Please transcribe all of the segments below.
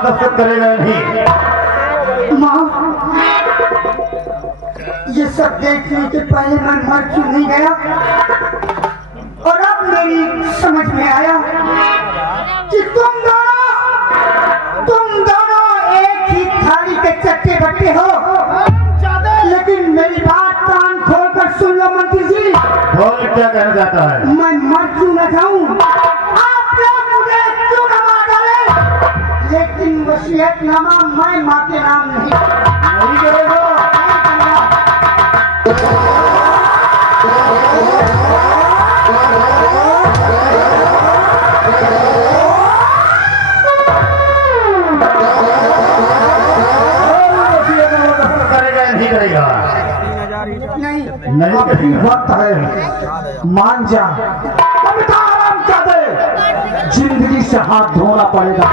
दस्तखत करेगा नहीं। माँ, ये सब देखने के पहले मैं मर क्यों नहीं गया? और अब मेरी समझ में आया कि तुम दोनों एक ही थाली के चट्टे बट्टे हो। लेकिन मेरी बात कान खोलकर सुन लो मंत्री जी। बोल क्या कहना चाहता है? मैं मर क्यों न जाऊं, आप लोग मुझे क्यों न मार डाले, लेकिन वसीयतनामा मैं माँ के नाम नहीं करेगा। नहीं अभी वक्त है, मान जा। अब तो आराम कर दे, जिंदगी से हाथ धोना पड़ेगा।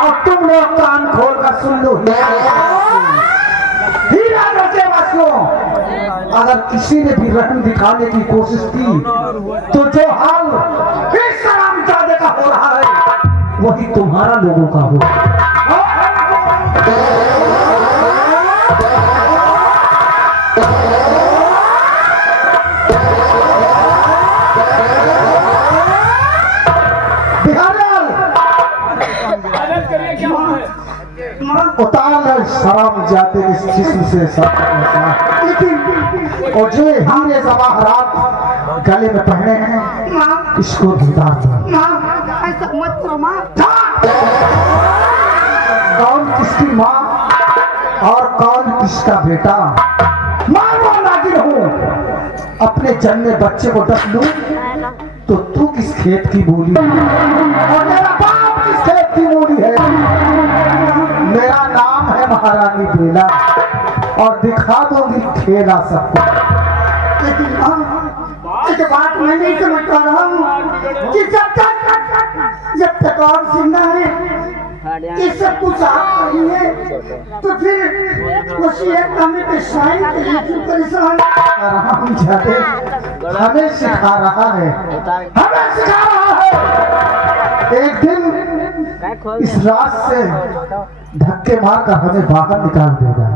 और तुम लोग कान खोल कर सुन लो, हीरा रचे वासियों, अगर किसी ने भी रहम दिखाने की कोशिश की तो जो हाल इस हरामजादे का हो रहा है वही तुम्हारा लोगों का हो। उतार शराब जाते इस जिस्म से सब, लेकिन और जो हीरे जवाहरात गले में पहने हैं इसको उतार दो। ऐसा मत करो माँ। कौन किसकी माँ और कौन किसका बेटा? मानो नागिन हूँ, अपने जन्मे बच्चे को डस लूं तो तू किस खेत की बोली और मेरा बाप किस खेत की बोली है? मेरा नाम है महारानी बेला और दिखा दूंगी खेला सबको। लेकिन एक बात मैं नहीं समझ पा रहा हूँ कि जब तक और जिंदा है ये सब कुछ आप नहीं है तो फिर वसीयतनामे पे साइन के लिए क्यों परेशान? हम जाते हमें सिखा रहा है, हमें सिखा रहा है। एक दिन इस रात से धक्के मारकर हमें बाहर निकाल देगा।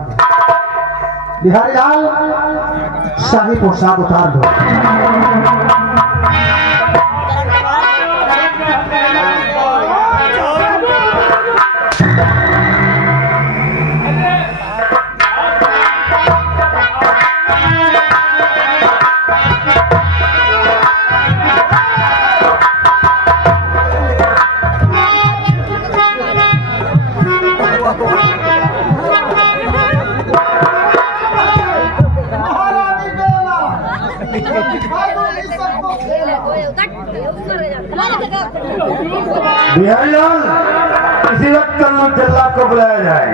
बिहारी लाल, शाही पोशाक उतार दो। बिहारी लाल, इसी वक्त कल्लू जल्लाद को बुलाया जाए।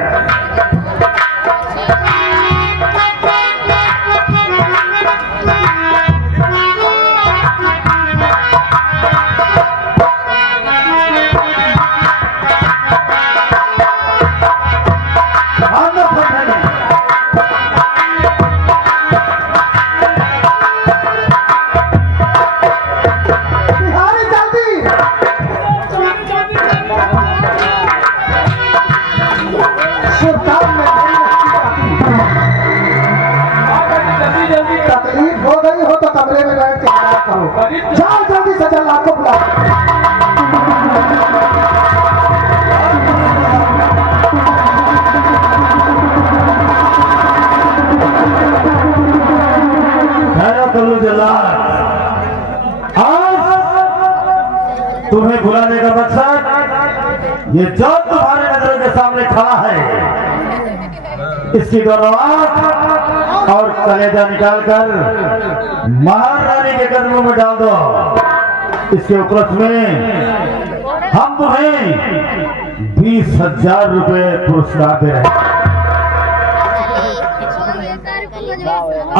तकलीफ हो गई हो तो कमरे में बैठ के आराम करो। जाओ जल्दी से जल्लाद को बुलाओ। कल्लू जल्लाद, तुम्हें बुलाने का मकसद ये जो तुम्हारे नजरों के सामने खड़ा है इसकी दोनों आंख और कलेजा निकालकर महारानी के कदमों में डाल दो। इसके उपलक्ष्य में हम तुम्हें 20,000 रुपए पुरस्कार दे रहे हैं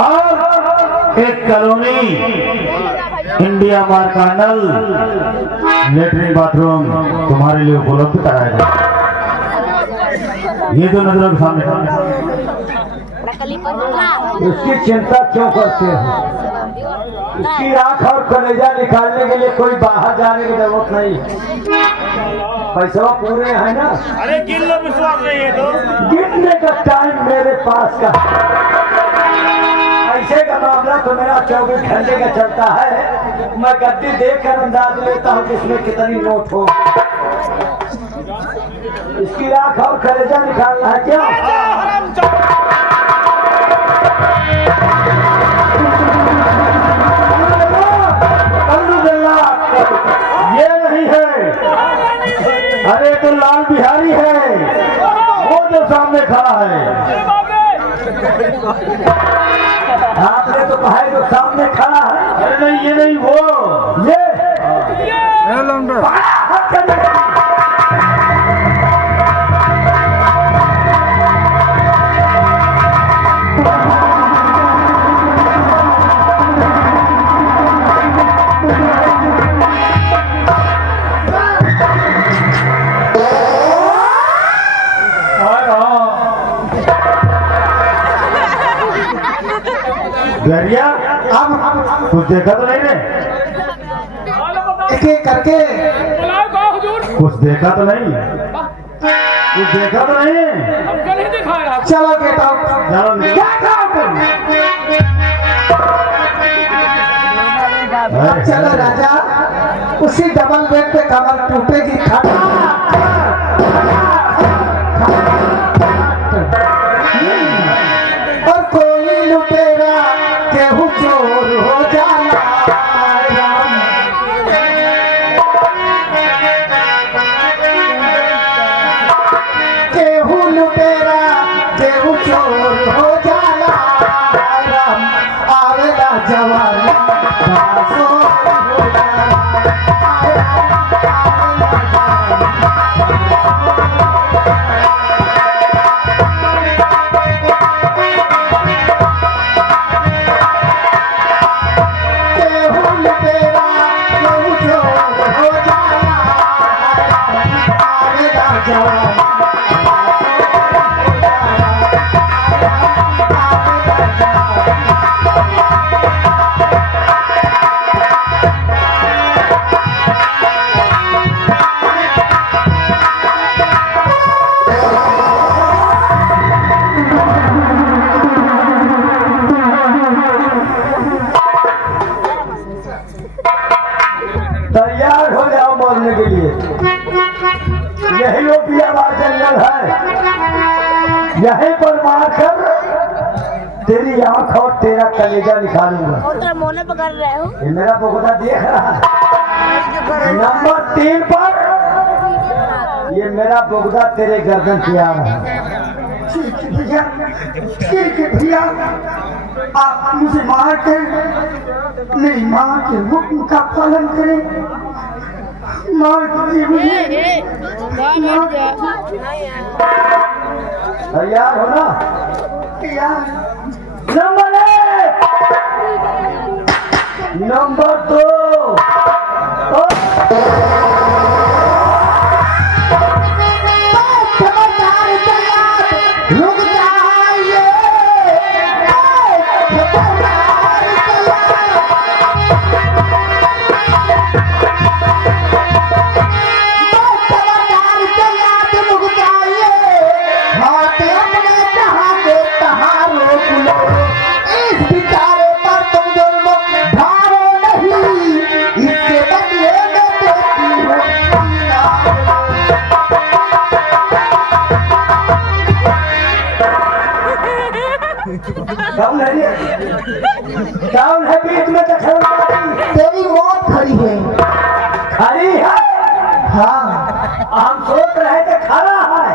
और एक कॉलोनी इंडिया मार्क का नल लेटरिन बाथरूम तुम्हारे लिए उपलब्ध कराया जाए। ये जो नजरों के सामने उसकी चिंता क्यों करते हो? उसकी आंख और कलेजा निकालने के लिए कोई बाहर जाने की जरूरत नहीं। पैसा पूरे है ना? अरे गिन लो, विश्वास नहीं है तो गिनने का टाइम मेरे पास का पैसे का मामला तो मेरा 24 घंटे का चलता है। मैं गद्दी देख कर अंदाज लेता हूँ कि इसमें कितनी नोट हो। इसकी आंख और कलेजा निकालना है क्या? ये नहीं है, अरे तो लाल बिहारी है वो जो सामने खड़ा है। आपने तो कहा है जो सामने खड़ा है। अरे नहीं, ये नहीं, वो ये बड़ा हाथ करने का। गरिया अब कुछ देखा तो नहीं ने? एक एक करके कुछ देखा तो नहीं? कुछ देखा तो नहीं? चलो बेटा जाओ क्या खाओ तुम? अब चलो राजा, उसी डबल बेड पे कमर टूटेगी। और कोई लुटेरा केहू चोर हो जाला। केहू लुटेरा केहू चोर हो जाला। आवेला जवानी बासो हो जाला। तैयार हो जाओ मरने के लिए। यही वो पियावार जंगल है, यहीं पर मारकर तेरी आंख और तेरा कलेजा निकालूंगा। और तेरा मोने पकड़ रहे हो? ये मेरा बोगदा देख रहा है। नंबर 3 पर ये मेरा बोगदा तेरे गर्दन पे आ रहा है। ठीक है भैया, ठीक है भैया, आप मुझे मार कर मेरी माँ के हुक्म का पालन करें। मार दीजिए मुझे। तैयार हो ना? भैया नंबर 1, नंबर 2, रुक जाइए। इस बिचारे पर तुम जुल्म ढारो नहीं, इसके बदले में देती हूँ डाउन है, डाउन है, बीच में दखल तेरी मौत खड़ी है। खड़ी है। हाँ, हम सोच रहे थे खड़ा है,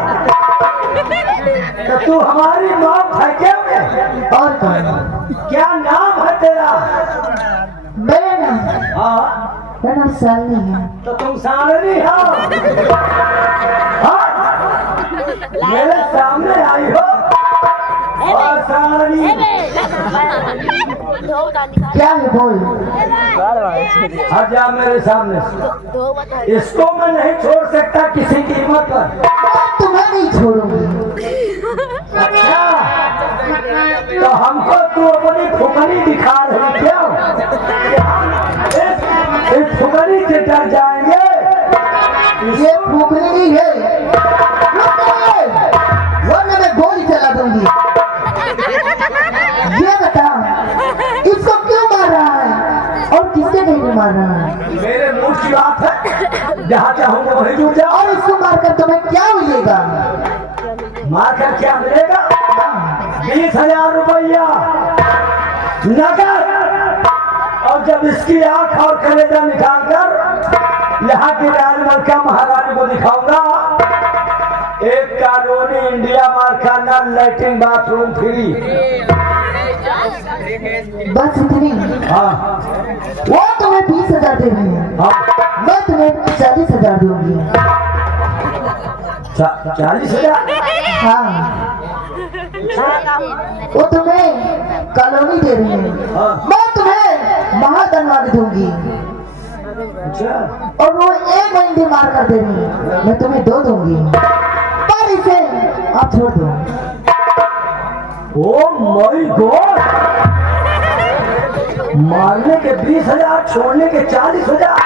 तो तू हमारी मौत है क्या? और कौन? क्या नाम है तेरा? मेरा नाम, हाँ, मेरा नाम सालनी है। तो तुम सामने हो। हाँ? मेरे सामने आई हो और सारी क्या है बोल? हट जा मेरे सामने से। इसको मैं नहीं छोड़ सकता किसी कीमत पर। तुम्हें नहीं छोड़ूंगी। अच्छा, तो हमको तू अपनी फुकनी दिखा रही क्या? इस फुकनी से डर जाएंगे, ये फूकने नहीं है, वरना मैं गोली चला दूंगी। ये बता, इसको क्यों मार रहा है और किसके नहीं मार रहा है? मेरे मुंह की बात है, जहाँ चाहूंगा वहीं जुड़ जाओ। और इसको मारकर तुम्हें क्या मिलेगा? मारकर क्या मिलेगा? 20,000 रुपया नगद। और जब इसकी आंख और कलेजा निकाल कर यहाँ की राजमलका महारानी को दिखाऊंगा, एक कॉलोनी इंडिया मार्का नल लैट्रिन बाथरूम फ्री। बस इतनी? हाँ वो तुम्हें 20,000 दे रहे हैं, हाँ। मैं तुम्हें 40,000 दूंगी। 40,000? हाँ, वो तुम्हें कॉलोनी दे रही है, हाँ। मैं तुम्हें महाधनवाद दूंगी। अच्छा, और वो 1 महीने मार कर दे रही है, मैं तुम्हें 2 दूंगी। पर इसे आप छोड़ दो। ओ माय गॉड, मारने के 20,000, छोड़ने के 40,000।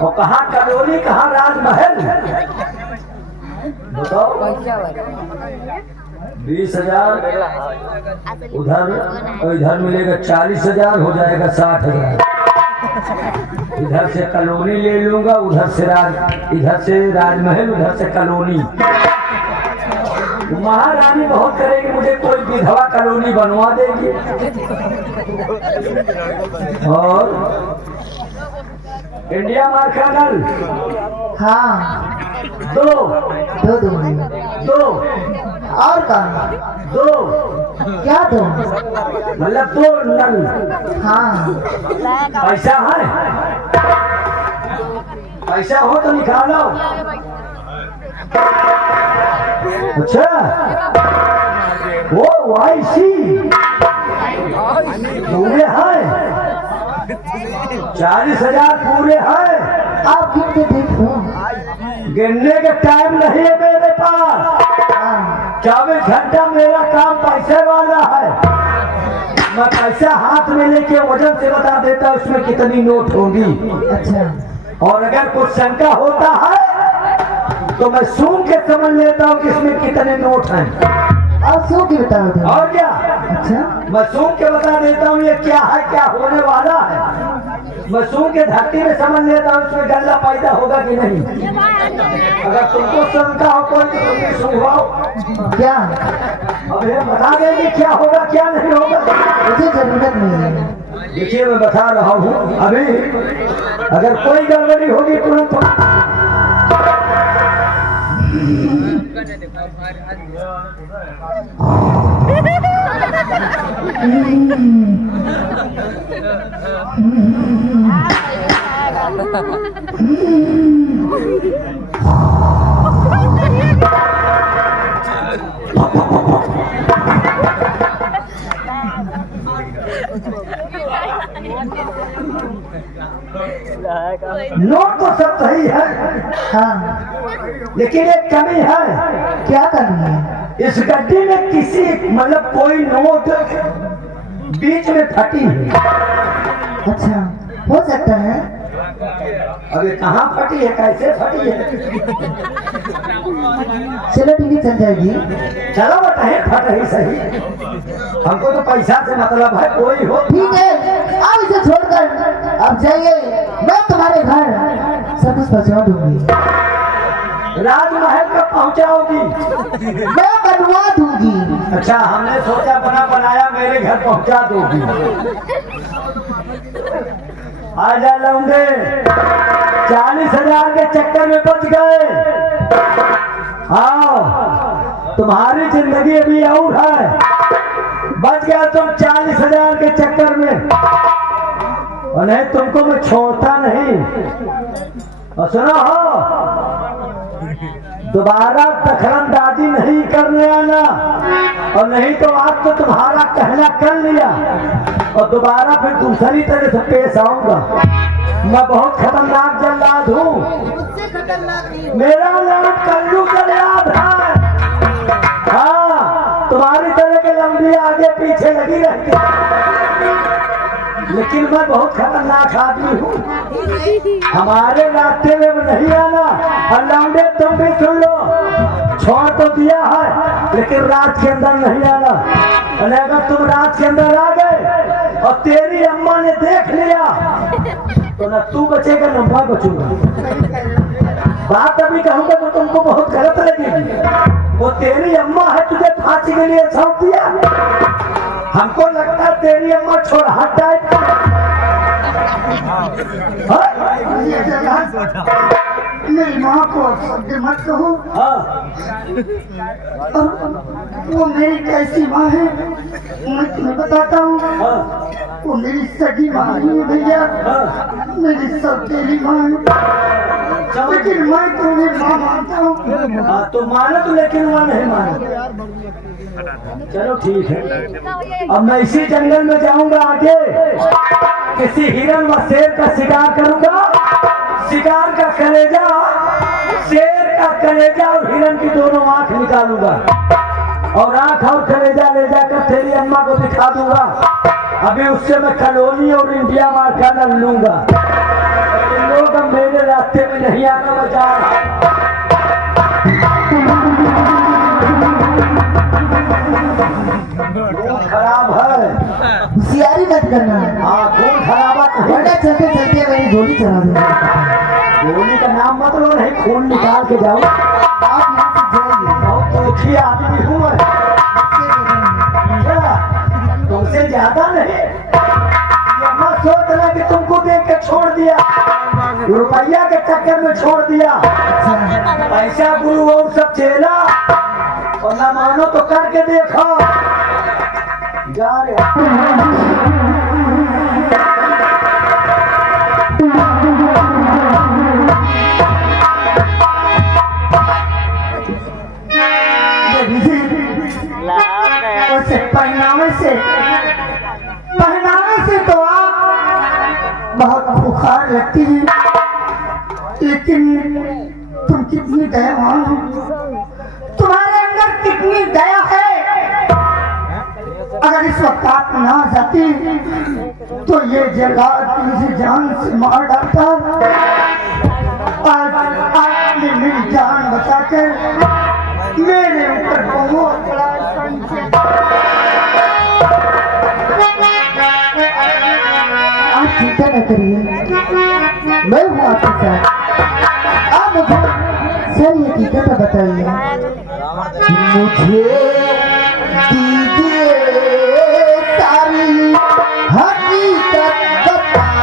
और कहाँ कॉलोनी, कहाँ राजमहल? बताओ। 20,000 उधर और इधर मिलेगा 40,000, हो जाएगा 60,000। इधर से कॉलोनी ले लूंगा, इधर से राजमहल, उधर से कॉलोनी। महारानी बहुत करेगी, मुझे कोई विधवा कॉलोनी बनवा देगी। और इंडिया मार्का नल? हाँ, 2 दूंगी। 2 और का 2 क्या दो? मतलब 2 नल। हाँ, पैसा है? पैसा हो तो निकालो। अच्छा, वो वाईसी पूरे हैं? 40,000 पूरे हैं? आप गिन के देखो। गिनने के टाइम नहीं है मेरे पास। हाँ, 24 घंटा मेरा काम पैसे वाला है। मैं पैसा हाथ में लेके वजन से बता देता हूँ इसमें कितनी नोट होगी। अच्छा, और अगर कुछ शंका होता है तो मैं सूंघ के समझ लेता हूँ कि इसमें कितने नोट हैं। और सो की बता दो। और क्या, अच्छा, मैं सूंघ के बता देता हूँ ये क्या है, क्या होने वाला है। मैं सूंघ के धरती में समझ लेता हूँ इसमें गल्ला पैदा होगा कि नहीं। अगर तुमको शंका हो कोई तो तुम भी सूंघाओ। क्या? अब ये बता देंगे क्या होगा क्या नहीं होगा। मुझे जरूरत नहीं है। देखिए मैं बता रहा हूँ, अभी अगर कोई गड़बड़ी होगी तुरंत नोट तो सब सही है, हाँ, लेकिन एक कमी है। क्या करनी है? इस गड्डी में किसी मतलब कोई नोट बीच में फटी है। अच्छा, हो सकता है। अभी कहाँ फटी है, कैसे फटी है? चलो ठीक है, चल जाएगी। चलो बताए, फट ही सही। हमको तो पैसा से मतलब है, कोई हो। ठीक है, अब इसे छोड़कर अब जाइए, मैं तुम्हारे घर सब कुछ पहुंचा दूंगी। राजमहल कब पहुँचाओगी? मैं बनवा दूंगी। अच्छा, हमने सोचा बना बनाया मेरे घर पहुँचा दोगी। आजा लौंडे, 40,000 के चक्कर में बच गए। आओ, तुम्हारी जिंदगी अभी और है। बच गया तुम 40,000 के चक्कर में, और नहीं तुमको मैं छोड़ता नहीं। और सुनो हो, दोबारा दखलंदाजी नहीं करने आना, और नहीं तो आज तो तुम्हारा कहना कर लिया और दोबारा फिर दूसरी तरह से पेश आऊंगा। मैं बहुत खतरनाक जल्लाद हूँ। मेरा नाम कल्लू जल्लाद है। हाँ, तुम्हारी तरह के लंबी आगे पीछे लगी रहती। लेकिन मैं बहुत खतरनाक आदमी हूँ। हमारे रास्ते में नहीं आना। और लौंडे तुम भी सुन लो, छोड़ तो दिया है लेकिन रात के अंदर नहीं आना। और अगर तुम रात के अंदर आ गए और तेरी अम्मा ने देख लिया तो न तू बचेगा न मैं बचूंगा। बात अभी कहूंगा तो तुमको बहुत गलत लगेगी। वो तेरी अम्मा है, तुझे फांसी के लिए सौंप दिया। हमको लगता है तेरी अम्मा छोड़ हट जाए। मेरी माँ को शब्द मत कहो। वो मेरी कैसी माँ है मैं तुम्हें बताता हूँ। वो मेरी सगी माँ नहीं है भैया, मेरी सब तेरी माँ है। लेकिन मैं तुम्हें माँ मानता हूँ। तो मानो तो, लेकिन वहाँ नहीं मानो। चलो ठीक है, अब मैं इसी जंगल में जाऊंगा आगे, किसी हिरन व शेर का शिकार करूंगा। शिकार का कलेजा, शेर का कलेजा और हिरन की दोनों आंख निकालूंगा और आंख और कलेजा ले जाकर तेरी अम्मा को दिखा दूंगा। अभी उससे मैं कॉलोनी और इंडिया मार्का न लूंगा। इन लोग अब मेरे रास्ते में नहीं आना। बचा खराब है, होशियारी मत करना। हाँ खून खराबा वरना चलते चलते मेरी गोली चला दूंगा। गोली का नाम मत लो, नहीं खून निकाल के जाओ। आप यहाँ से जाइए। बहुत दुखी आदमी हूँ मैं। क्या? तुमसे ज्यादा नहीं। ये मत सोचना कि तुमको देख के छोड़ दिया, रुपया के चक्कर में छोड़ दिया। पैसा गुरु और सब चेला, और ना मानो तो करके देखो। जा रहे उसे पहनावे से तो आप बहुत बुखार लगती है, लेकिन तुम कितनी दयावान हो। तुम्हारे अंदर कितनी दया है। अगर इस वक्त आप ना आ जाती तो ये जगह मुझे जान से मार डालता। आज आपने मेरी जान बचाकर मेरे ऊपर बहुत बड़ा एहसान किया। आप चिंता न करिए, मैं हूँ आपके साथ। आप मुझे सारी हकीकत बताइए। मुझे दीजिए सारी हकीकत बताइए।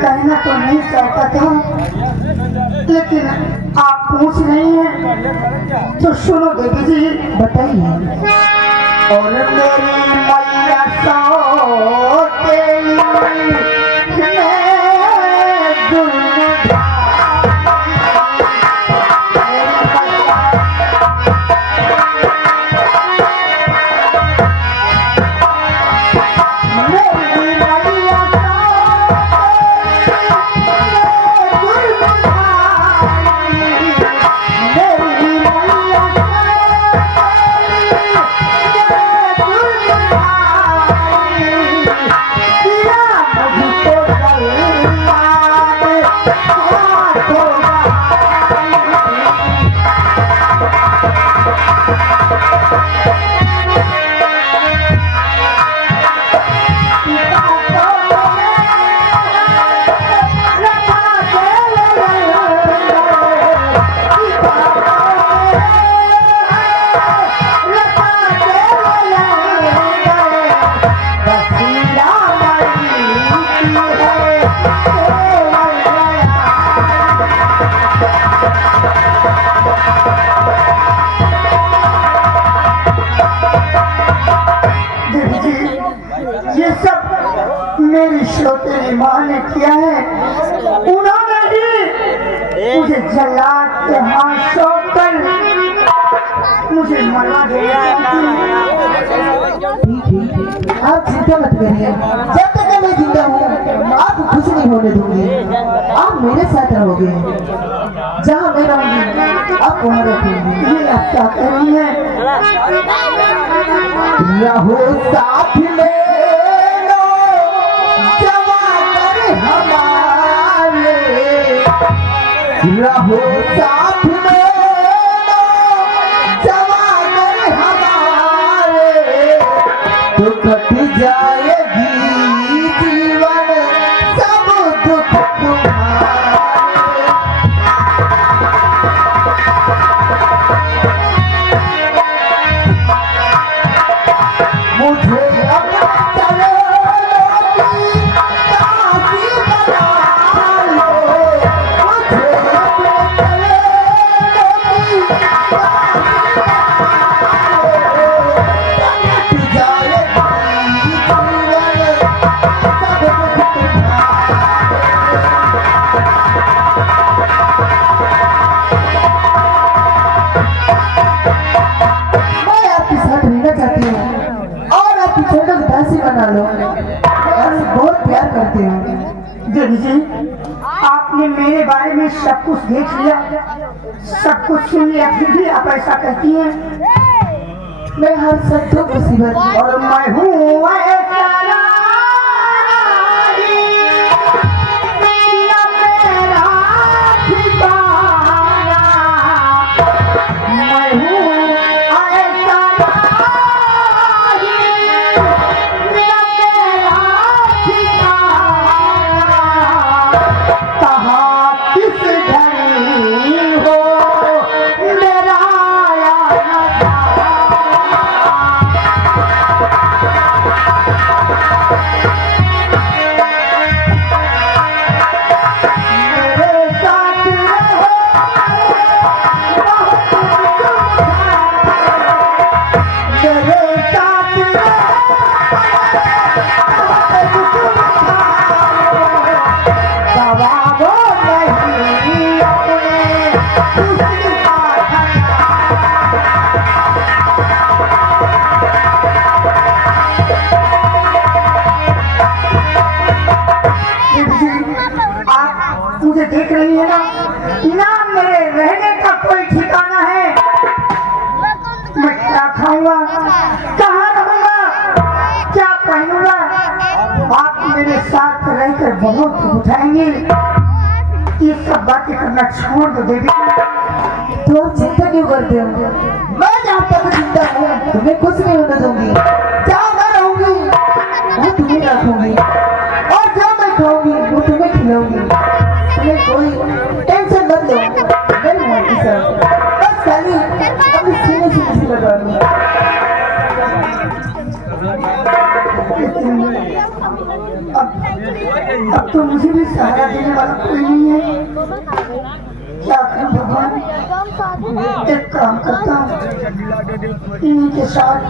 कहना तो नहीं चाहता था, लेकिन आप पूछ रही हैं तो सुनो देवी जी, बताइए। और मेरी मैया सोते Yeah. सौतेली माँ ने किया है, उन्होंने ही मुझे जल्लाद के हाथ सौंप कर मुझे मरवा दिया। आप चिंता मत करिए, जब तक मैं जिंदा हूँ आपको कुछ नहीं होने दूंगी। आप मेरे साथ रहोगे, जहाँ मैं रहूंगी आप वहाँ रखूंगी। ये आप क्या कह रही है? रहो साथ में लो जवान हमारे, रहो साथ में लो जवान हमारे, तो कट जाएगी जीवन सब दुख तुम्हारे। मुझे अब चलो की काशी बना लो, मुझे अब चलो की काशी बना लो। और बहुत प्यार करती हूँ। देवी जी, आपने मेरे बारे में सब कुछ देख लिया, सब कुछ सुन लिया, फिर भी आप ऐसा कहती हैं? मैं हर सख्त मुसीबत और मैं हूँ ऐसा राही, या मेरा ठिकाना। मैं हूँ ऐसा राही, या मेरा ठिकाना। कहाँ किस घड़ी हो मेरा आना जाना। मेरे साथ रहो, बहुत दुख उठाए। मेरे साथ रहो, बहुत दुख उठाए। दबावो नहीं अपने दूसरी बात। आप मुझे देख रही है ना, मेरे रहने का कोई ठिकाना है। मैं क्या खाऊंगा, कहाँ रहूंगा, क्या पहनूंगा। आप मेरे साथ रहकर बहुत उठाएंगे। ये सब बातें करना छोड़ दो देवी। तो आप चिंता क्यों करते हो? मैं जहाँ तक जिंदा हूँ तुम्हें कुछ नहीं होने दूंगी। जहाँ मैं रहूंगी वो तुम्हें रखूंगी, और जहाँ मैं खाऊंगी वो तुम्हें खिलाऊंगी। तुम्हें कोई टेंशन मत लो, मेरी माँ की साथ बस खाली अपने सीने से किसी लगा लो। अब तो मुझे भी सहारा देने वाला कोई नहीं है। क्या करूं भगवान, एक काम करता हूँ, इन्हीं के साथ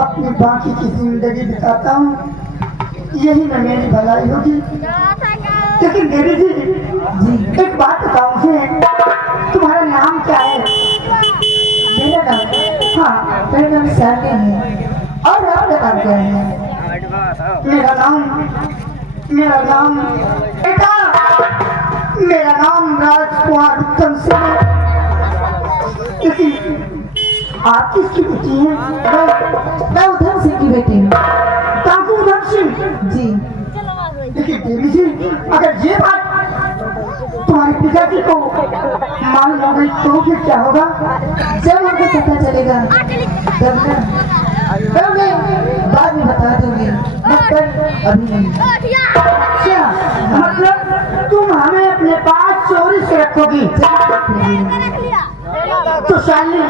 अपनी बाकी की जिंदगी बिताता हूँ, यही में मेरी भलाई होगी। लेकिन देवी जी, एक बात बताओ मुझे, तुम्हारा नाम क्या है? मेरा नाम, हाँ, मेरा नाम शालिनी है। और आपका नाम क्या है? मेरा नाम बेटा, मेरा नाम राजकुमार उत्तम सिंह है। लेकिन आप किसकी बेटी हैं? मैं उधम सिंह की बेटी हूँ। काकू उधम सिंह जी। लेकिन देवी जी, अगर ये बात तुम्हारे पिताजी को मालूम हो गई तो फिर क्या होगा? जब उनको पता चलेगा तब ना, मैं उन्हें बाद में बता दूंगी, मगर अभी नहीं। क्या मतलब तुम हमें अपने पास चोरी से रखोगी? तो शालिनी,